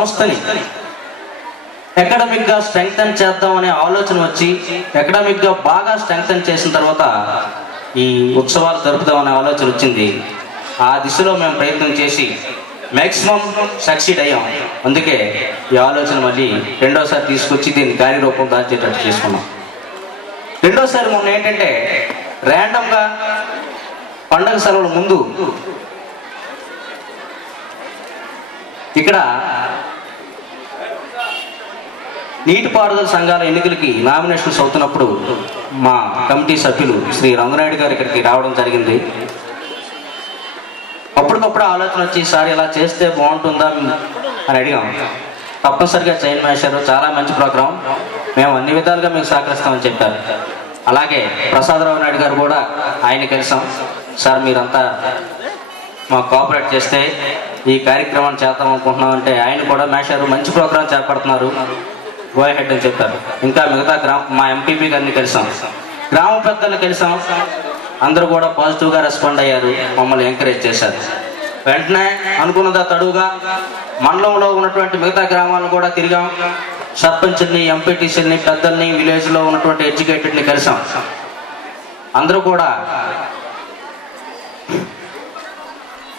సంస్థని అకాడమిక్గా స్ట్రెంగ్తన్ చేద్దాం అనే ఆలోచన వచ్చి అకాడమిక్గా బాగా స్ట్రెంగ్తన్ చేసిన తర్వాత ఈ ఉత్సవాలు జరుపుదామనే ఆలోచన వచ్చింది. ఆ దిశలో మేము ప్రయత్నం చేసి మ్యాక్సిమం సక్సీడ్ అయ్యాం. అందుకే ఈ ఆలోచన మళ్ళీ రెండోసారి తీసుకొచ్చి దీన్ని కార్యరూపం దాల్చేటట్టు చేసుకున్నాం. రెండోసారి మొన్న ఏంటంటే ర్యాండమ్గా పండగ సెలవుల ముందు ఇక్కడ నీటిపారుదల సంఘాల ఎన్నికలకి నామినేషన్స్ అవుతున్నప్పుడు మా కమిటీ సభ్యులు శ్రీ రంగనాయుడు గారు ఇక్కడికి రావడం జరిగింది. అప్పటికప్పుడు ఆలోచన వచ్చి సార్ ఇలా చేస్తే బాగుంటుందా అని అడిగాం. తప్పనిసరిగా చేయండి మేషారు, చాలా మంచి ప్రోగ్రాం, మేము అన్ని విధాలుగా మీకు సహకరిస్తామని చెప్పారు. అలాగే ప్రసాదరావు నాయుడు గారు కూడా ఆయన కలిసాం. సార్ మీరంతా మాకు కోఆపరేట్ చేస్తే ఈ కార్యక్రమాన్ని చేద్దాం అనుకుంటున్నాం అంటే ఆయన కూడా మేషారు మంచి ప్రోగ్రాం చేపడుతున్నారు, గో హెడ్ అని చెప్పారు. ఇంకా మిగతా మా ఎంపీపీ గారిని కలిసాం, గ్రామ పెద్దలు కలిసాం. అందరూ కూడా పాజిటివ్గా రెస్పాండ్ అయ్యారు, మమ్మల్ని ఎంకరేజ్ చేశారు. వెంటనే అనుకున్నదా తడువుగా మండలంలో ఉన్నటువంటి మిగతా గ్రామాలను కూడా తిరిగాం. సర్పంచ్ని, ఎంపీటీసీని, పెద్దల్ని, విలేజ్లో ఉన్నటువంటి ఎడ్యుకేటెడ్ని కలిసాం. అందరూ కూడా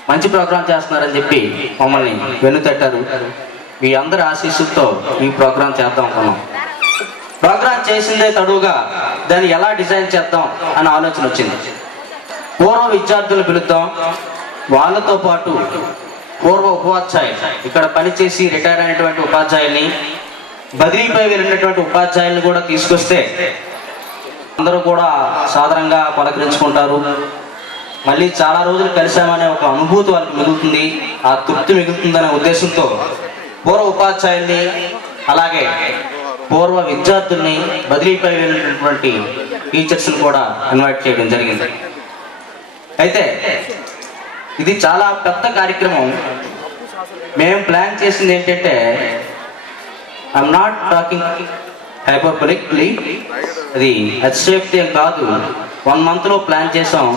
మంచి ప్రోగ్రాం చేస్తున్నారని చెప్పి మమ్మల్ని వెన్నుతట్టారు. మీ అందరి ఆశీస్సులతో ఈ ప్రోగ్రాం చేద్దాం అనుకున్నాం. ప్రోగ్రాం చేసిందే తడువుగా దాన్ని ఎలా డిజైన్ చేద్దాం అనే ఆలోచన వచ్చింది. పూర్వ విద్యార్థులు పిలుద్దాం, వాళ్ళతో పాటు పూర్వ ఉపాధ్యాయులు, ఇక్కడ పనిచేసి రిటైర్ అయినటువంటి ఉపాధ్యాయుల్ని, బదిలీపై వెళ్ళినటువంటి ఉపాధ్యాయుల్ని కూడా తీసుకొస్తే అందరూ కూడా సాధారణంగా పలకరించుకుంటారు. మళ్ళీ చాలా రోజులు కలిసామనే ఒక అనుభూతి వాళ్ళకి మిగులుతుంది, ఆ తృప్తి మిగులుతుందనే ఉద్దేశంతో పూర్వ ఉపాధ్యాయుల్ని అలాగే పూర్వ విద్యార్థుల్ని, బదిలీపై వెళ్ళినటువంటి టీచర్స్ని కూడా ఇన్వైట్ చేయడం జరిగింది. అయితే ఇది చాలా పెద్ద కార్యక్రమం. మేము ప్లాన్ చేసింది ఏంటంటే ఐఎమ్ నాట్ టాకింగ్ హైపర్బోలిక్లీ, అది అతిశయోక్తి ఏం కాదు. 1 monthలో ప్లాన్ చేసాం,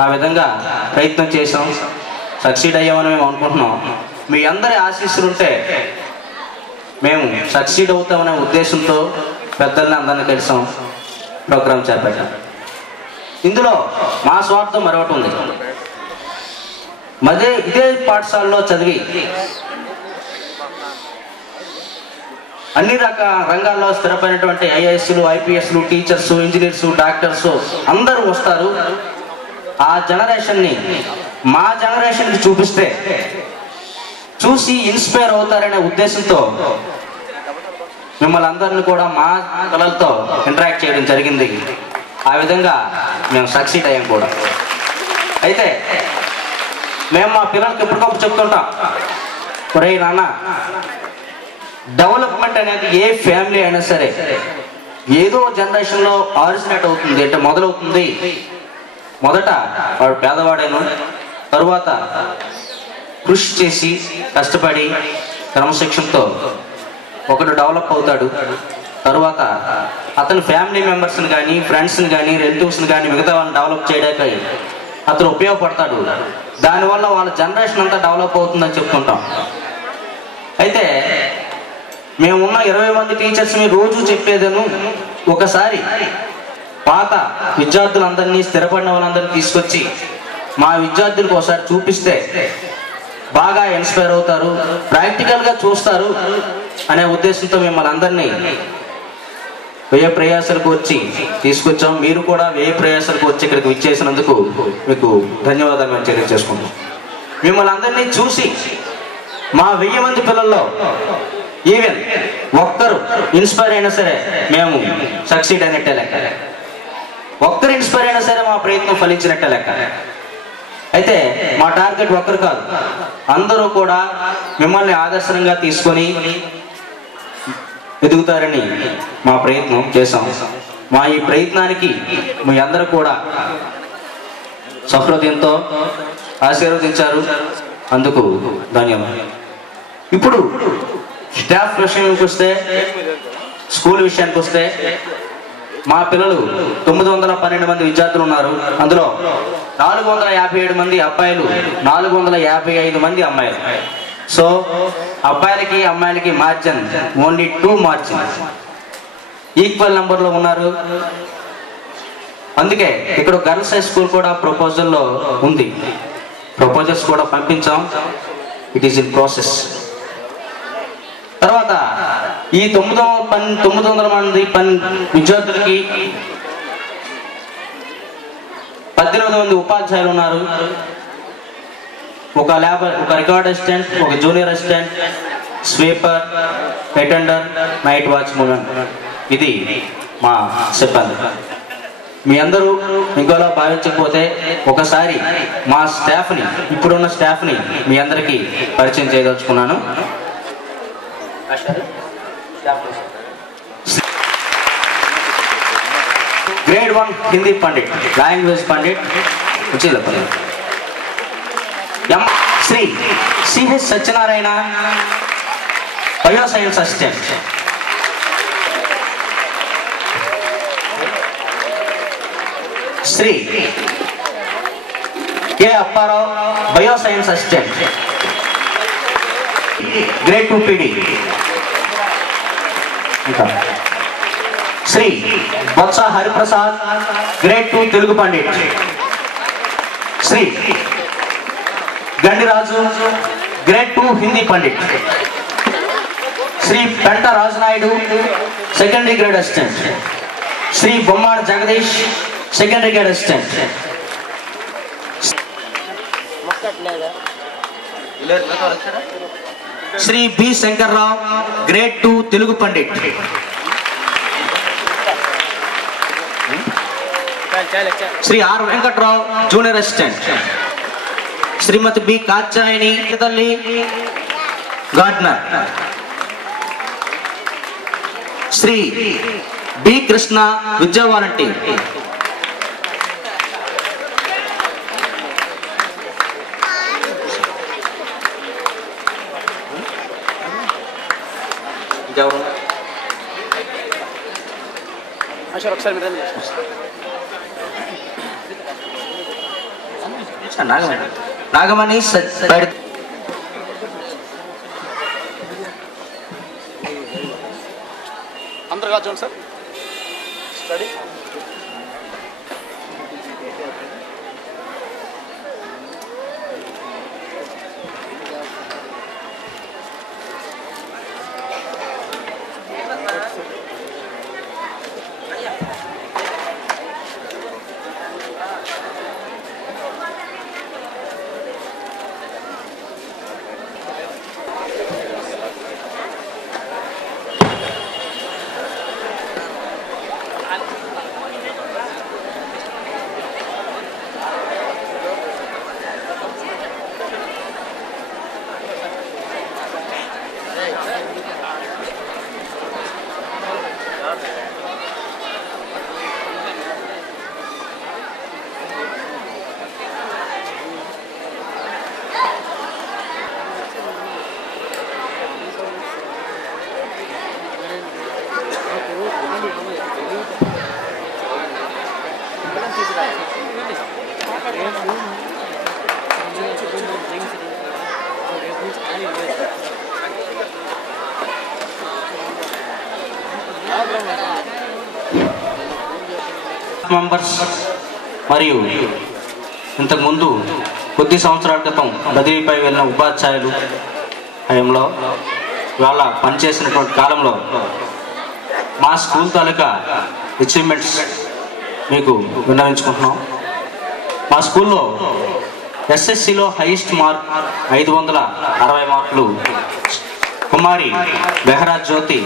ఆ విధంగా ప్రయత్నం చేసాం, సక్సీడ్ అయ్యామని మేము అనుకుంటున్నాం. మీ అందరి ఆశీస్సులు ఉంటే మేము సక్సీడ్ అవుతామనే ఉద్దేశంతో పెద్దల్ని అందరినీ కలిసాం, ప్రోగ్రాం చేపట్టాం. ఇందులో మా స్వార్థం మరొకటి ఉంది. ఇదే పాఠశాలలో చదివి అన్ని రంగాల్లో స్థిరపడినటువంటి ఐఏఎస్లు, ఐపీఎస్లు, టీచర్స్, ఇంజనీర్స్, డాక్టర్స్ అందరూ వస్తారు. ఆ జనరేషన్ని మా జనరేషన్కి చూపిస్తే చూసి ఇన్స్పైర్ అవుతారనే ఉద్దేశంతో మిమ్మల్ని అందరినీ కూడా మా పిల్లలతో ఇంటరాక్ట్ చేయడం జరిగింది. ఆ విధంగా మేము సక్సీడ్ అయ్యాం కూడా. అయితే మేము మా పిల్లలకి ఎప్పటికప్పుడు చెప్తుంటాం, ఒరే నాన్న, డెవలప్మెంట్ అనేది ఏ ఫ్యామిలీ అయినా సరే ఏదో జనరేషన్లో ఆరిజినేట్ అవుతుంది, అంటే మొదలవుతుంది. మొదట వాడు పేదవాడేను, తరువాత కృషి చేసి కష్టపడి క్రమశిక్షణతో ఒకడు డెవలప్ అవుతాడు. తరువాత అతని ఫ్యామిలీ మెంబర్స్ని కానీ, ఫ్రెండ్స్ని కానీ, రిలేటివ్స్ని కానీ మిగతా వాళ్ళని డెవలప్ చేయడానికి అతను ఉపయోగపడతాడు. దానివల్ల వాళ్ళ జనరేషన్ అంతా డెవలప్ అవుతుందని చెప్తుంటాం. అయితే మేమున్న 20 మంది టీచర్స్ని రోజు చెప్పేదను, ఒకసారి పాత విద్యార్థులందరినీ, స్థిరపడిన వాళ్ళందరినీ తీసుకొచ్చి మా విద్యార్థులకు ఒకసారి చూపిస్తే బాగా ఇన్స్పైర్ అవుతారు, ప్రాక్టికల్గా చూస్తారు అనే ఉద్దేశంతో మిమ్మల్ని అందరినీ వ్యయ ప్రయాసాలకు వచ్చి తీసుకొచ్చాం. మీరు కూడా వ్యయ ప్రయాసాలకు వచ్చి ఇక్కడికి విచ్చేసినందుకు మీకు ధన్యవాదాలు మేము తెలియజేసుకుంటాం. మిమ్మల్ని అందరినీ చూసి మా 1000 మంది పిల్లల్లో ఈవెన్ ఒక్కరు ఇన్స్పైర్ అయినా సరే మేము సక్సీడ్ అయినట్టే లెక్క. ఒక్కరు ఇన్స్పైర్ అయినా సరే మా ప్రయత్నం ఫలించినట్టే లెక్క. అయితే మా టార్గెట్ ఒక్కరు కాదు, అందరూ కూడా మిమ్మల్ని ఆదర్శంగా తీసుకొని ఎదుగుతారని మా ప్రయత్నం చేశాం. మా ఈ ప్రయత్నానికి మీ అందరూ కూడా సహృదయంతో ఆశీర్వదించారు, అందుకు ధన్యవాదాలు. ఇప్పుడు స్టాఫ్ విషయానికి వస్తే, స్కూల్ విషయానికి వస్తే మా పిల్లలు 912 మంది విద్యార్థులు ఉన్నారు. అందులో 457 మంది అబ్బాయిలు, 455 మంది అమ్మాయిలు. సో అబ్బాయిలకి అమ్మాయిలకి మార్జిన్ ఓన్లీ 2 మార్జిన్, ఈక్వల్ నెంబర్లో ఉన్నారు. అందుకే ఇక్కడ గర్ల్స్ హై స్కూల్ కూడా ప్రపోజల్లో ఉంది, ప్రపోజల్స్ కూడా పంపించాం, ఇట్ ఈస్ ఇన్ ప్రాసెస్. తర్వాత ఈ 900 మంది విద్యార్థులకి 18 మంది ఉపాధ్యాయులు ఉన్నారు. ఒక రికార్డ్ అసిస్టెంట్, ఒక junior assistant, sweeper, attender, night watchmen. ఇది మా సిబ్బంది. మీ అందరూ ఇంకోలా భావించకపోతే ఒకసారి మా స్టాఫ్ని, ఇప్పుడున్న స్టాఫ్ని మీ అందరికీ పరిచయం చేయదలుచుకున్నాను. Grade 1 Hindi pandit, language pandit Shri CH Satyanarayana, bioscience assistant. Shri K Apparao, bioscience assistant, grade 2 PD. Shri Botsa Hariprasad, grade 2 Telugu pandit. Shri Gandiraju, grade 2 Hindi pandit. Shri Penta Rajanaidu, secondary grade assistant. Shri Bommada Jagadish, secondary grade assistant. Shri B Shankarrao, grade 2 Telugu pandit. Shri R Venkatrao, junior assistant. Shrimati B Kachayani తల్లి, గార్డనర్. శ్రీ బి కృష్ణ, విద్యా వాలంటీర్. నాగమణి అందరుగా చూడండి సార్. స్టడీ మెంబర్స్ మరియు ఇంతకుముందు కొద్ది సంవత్సరాల క్రితం బదిలీపై వెళ్ళిన ఉపాధ్యాయులు హయంలో వాళ్ళ పనిచేసినటువంటి కాలంలో మా స్కూల్ తాలూకా అచీవ్మెంట్స్ మీకు విన్నవించుకుంటున్నాం. మా స్కూల్లో ఎస్ఎస్సిలో హైయెస్ట్ మార్క్ 560 మార్కులు కుమారి బెహరాజ్ జ్యోతి,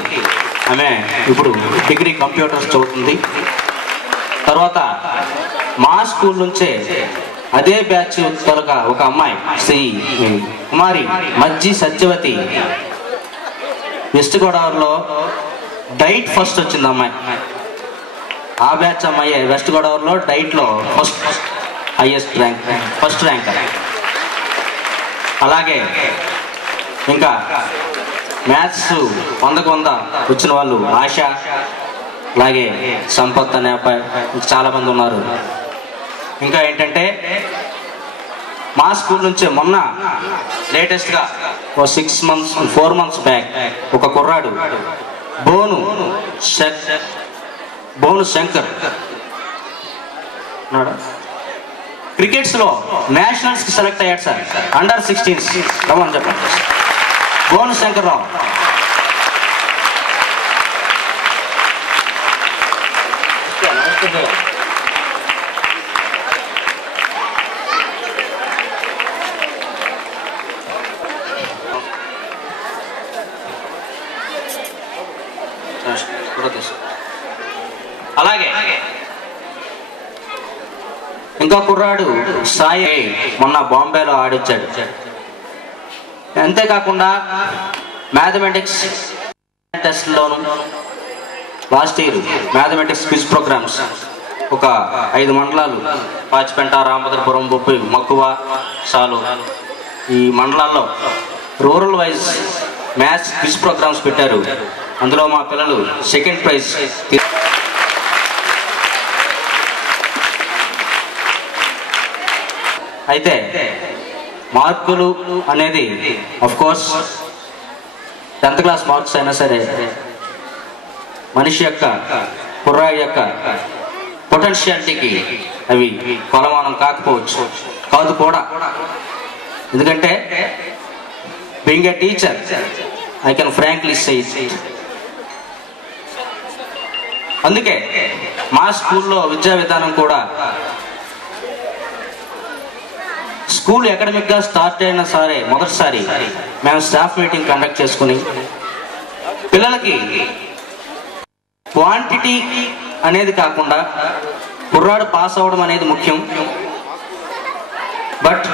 ఆమె ఇప్పుడు డిగ్రీ కంప్యూటర్స్ చదువుతుంది. తర్వాత మా స్కూల్ నుంచే అదే బ్యాచ్ త్వరగా ఒక అమ్మాయి శ్రీ కుమారి మజ్జి సత్యవతి, వెస్ట్ గోదావరిలో డైట్ ఫస్ట్ వచ్చింది అమ్మాయి. ఆ బ్యాచ్ అమ్మాయి వెస్ట్ గోదావరిలో డైట్లో హైయెస్ట్ ర్యాంక్, ఫస్ట్ ర్యాంక్. అలాగే ఇంకా మ్యాథ్స్ 100కు 100 వచ్చిన వాళ్ళు ఆశ, అలాగే సంపత్ అనే అబ్బాయి, చాలా మంది ఉన్నారు. ఇంకా ఏంటంటే మా స్కూల్ నుంచే మొన్న లేటెస్ట్గా 4 months బ్యాక్ ఒక కుర్రాడు బోను శంకర్ క్రికెట్స్లో నేషనల్స్కి సెలెక్ట్ అయ్యాడు సార్. అండర్ 16s రమ్మని చెప్పండి. బోను శంకర్ రావు. అలాగే ఇంకా కుర్రాడు సాయి మొన్న బాంబేలో ఆడిచ్చాడు. అంతేకాకుండా మ్యాథమెటిక్స్ టెస్ట్లోను last year mathematics quiz programs ఒక 5 మండలాలు పాచిపెంట, రామభద్రపురం, బొప్పి, మక్కువ, సాలు ఈ మండలాల్లో rural wise maths quiz programmes పెట్టారు. అందులో మా పిల్లలు సెకండ్ ప్రైజ్. అయితే మార్కులు అనేది of course 10th class marks అయినా సరే మనిషి యొక్క కుర్రాడి యొక్క పొటెన్షియాలిటీకి అవి కొలమానం కాకపోవచ్చు, కాదు కూడా. ఎందుకంటే being a teacher I can frankly say it. అందుకే మా స్కూల్లో విద్యా విధానం కూడా స్కూల్ అకాడమిక్గా స్టార్ట్ అయినా సరే మొదటిసారి మేము స్టాఫ్ మీటింగ్ కండక్ట్ చేసుకుని పిల్లలకి క్వాంటిటీ అనేది కాకుండా కుర్రాడు పాస్ అవ్వడం అనేది ముఖ్యం, బట్